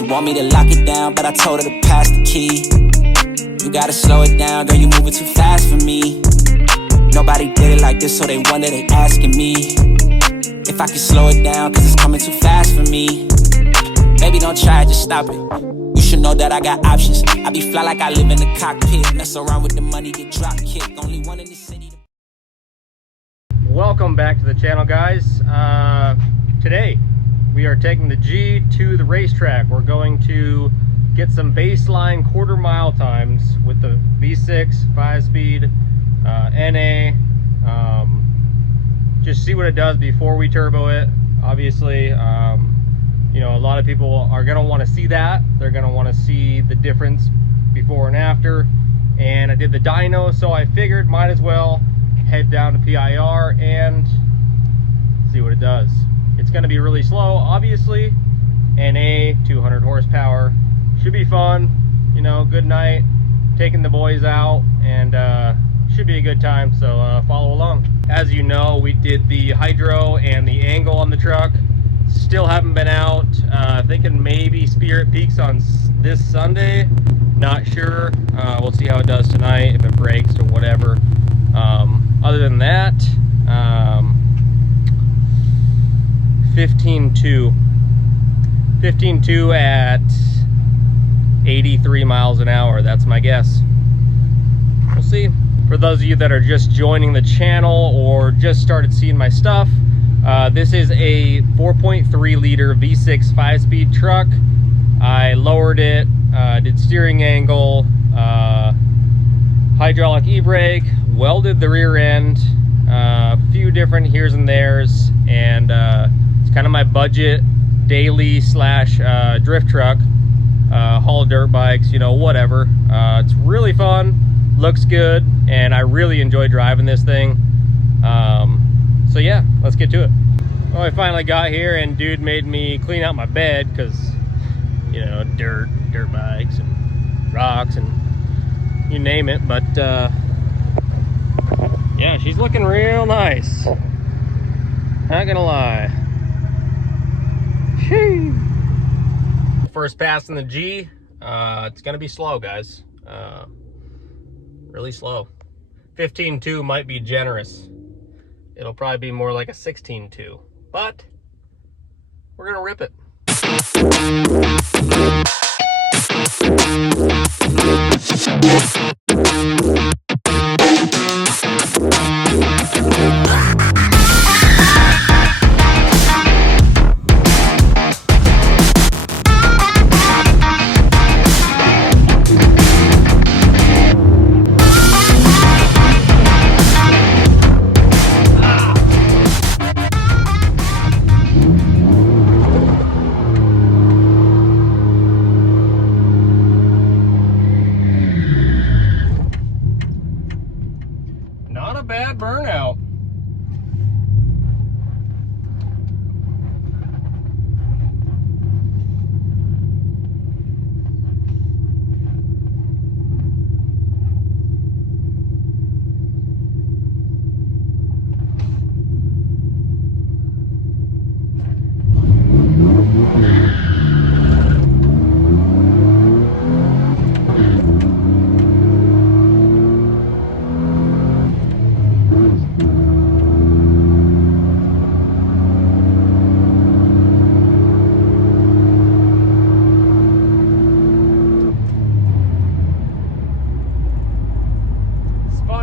She want me to lock it down, but I told her to pass the key. You gotta slow it down, girl, you moving too fast for me. Nobody did it like this, so they wonder, they asking me if I can slow it down, cause it's coming too fast for me. Baby, don't try it, just stop it. You should know that I got options. I be fly like I live in the cockpit. Mess around with the money, get drop kick. Only one in the city. Welcome back to the channel, guys. Today we are taking the G to the racetrack. We're going to get some baseline quarter mile times with the V6 5-speed NA. Just see what it does before we turbo it. Obviously, you know, a lot of people are going to want to see that. They're going to want to see the difference before and after. And I did the dyno, so I figured might as well head down to PIR and see what it does. It's going to be really slow, obviously. NA, 200 horsepower. Should be fun, you know, good night, taking the boys out, and should be a good time, so follow along. As you know, we did the hydro and the angle on the truck. Still haven't been out. Thinking maybe Spirit Peaks on this Sunday. Not sure. We'll see how it does tonight, if it breaks or whatever. Other than that, 15.2. 15.2 at 83 miles an hour. That's my guess. We'll see. For those of you that are just joining the channel or just started seeing my stuff, this is a 4.3 liter V6 5-speed truck. I lowered it, did steering angle, hydraulic e-brake, welded the rear end, a few different here's and there's, and it's kind of my budget daily slash drift truck. Haul dirt bikes, you know, whatever. It's really fun, looks good, and I really enjoy driving this thing. So yeah, let's get to it. Well, I finally got here, and dude made me clean out my bed because, you know, dirt bikes and rocks and you name it. But yeah, she's looking real nice, not gonna lie. Shee. First pass in the G. It's gonna be slow, guys. Really slow. 15.2 might be generous. It'll probably be more like a 16.2, but we're gonna rip it. Not a bad burnout.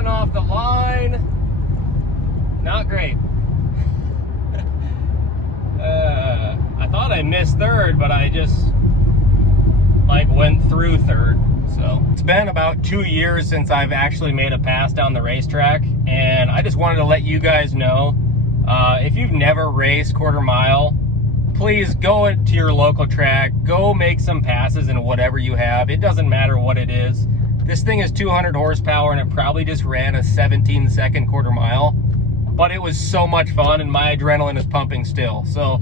Off the line, not great. I thought I missed third, but I just like went through third. So it's been about 2 years since I've actually made a pass down the racetrack, and I just wanted to let you guys know, if you've never raced quarter mile, please go to your local track, go make some passes in whatever you have. It doesn't matter what it is. This thing is 200 horsepower, and it probably just ran a 17-second quarter mile, but it was so much fun, and my adrenaline is pumping still. So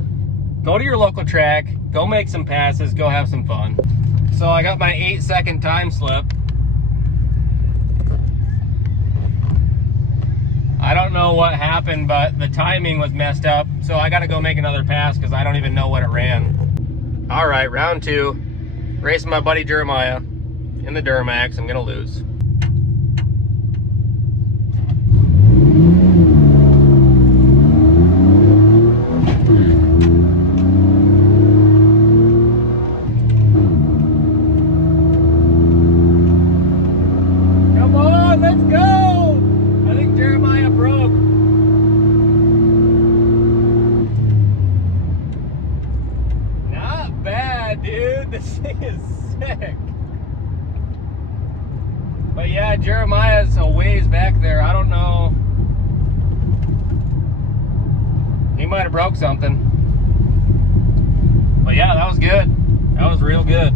go to your local track, go make some passes, go have some fun. So I got my 8-second time slip. I don't know what happened, but the timing was messed up, so I got to go make another pass because I don't even know what it ran. All right, round 2. Racing my buddy Jeremiah in the Duramax. I'm gonna lose. Come on, let's go! I think Jeremiah broke. Not bad, dude. This thing is sick. But yeah, Jeremiah's a ways back there. I don't know. He might have broke something. But yeah, that was good. That was real good.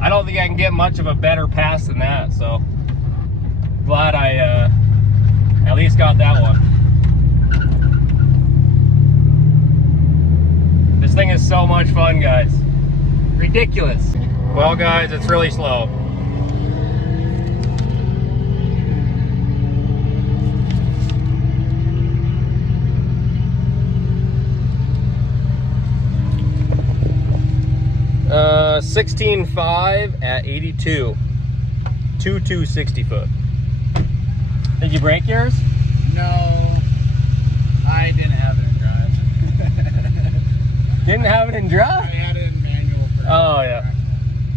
I don't think I can get much of a better pass than that, so glad I at least got that one. This thing is so much fun, guys. Ridiculous. Well, guys, it's really slow. Uh, 16.5 at 82. 260 foot. Did you break yours? No, I didn't have it in drive. Didn't have it in I drive? had it in manual for Oh, yeah.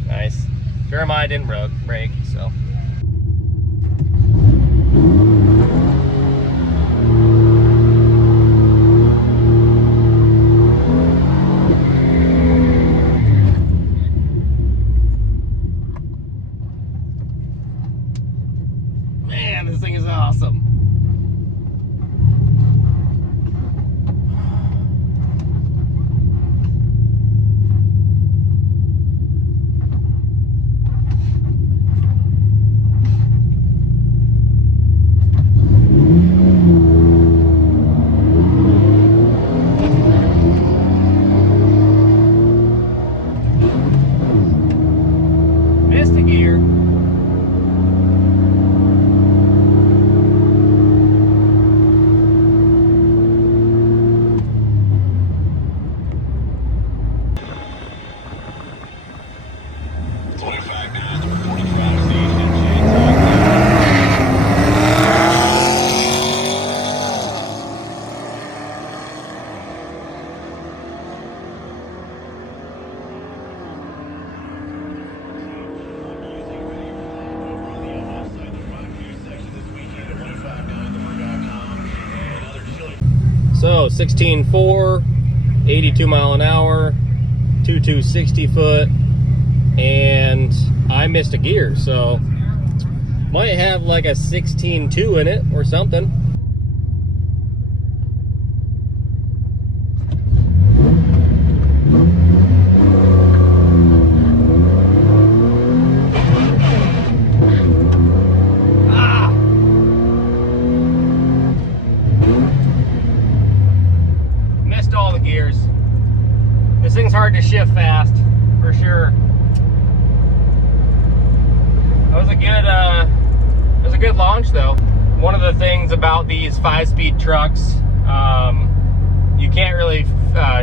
Nice. Jeremiah didn't break, so. Man, this thing is awesome. Missed a gear. So 16.4, 82 mile an hour, 260 foot, and I missed a gear, so might have like a 16.2 in it or something. All the gears. This thing's hard to shift fast, for sure. That was a good launch, though. One of the things about these 5-speed trucks, you can't really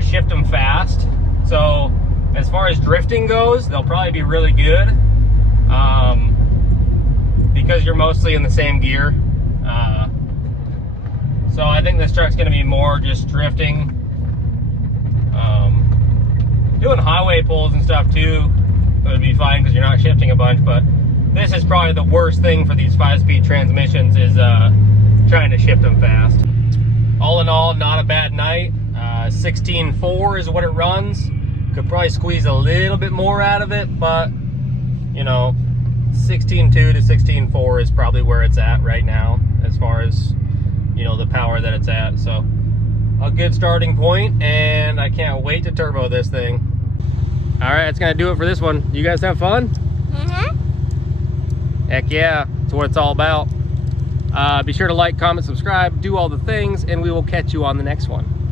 shift them fast. So as far as drifting goes, they'll probably be really good because you're mostly in the same gear. So I think this truck's going to be more just drifting. Doing highway pulls and stuff too, it would be fine because you're not shifting a bunch, but this is probably the worst thing for these 5-speed transmissions is trying to shift them fast. All in all, not a bad night. 16.4 is what it runs. Could probably squeeze a little bit more out of it, but you know, 16.2 to 16.4 is probably where it's at right now as far as, you know, the power that it's at. So a good starting point, and I can't wait to turbo this thing. All right, that's gonna do it for this one. You guys have fun? Mm-hmm. Heck yeah, that's what it's all about. Be sure to like, comment, subscribe, do all the things, and we will catch you on the next one.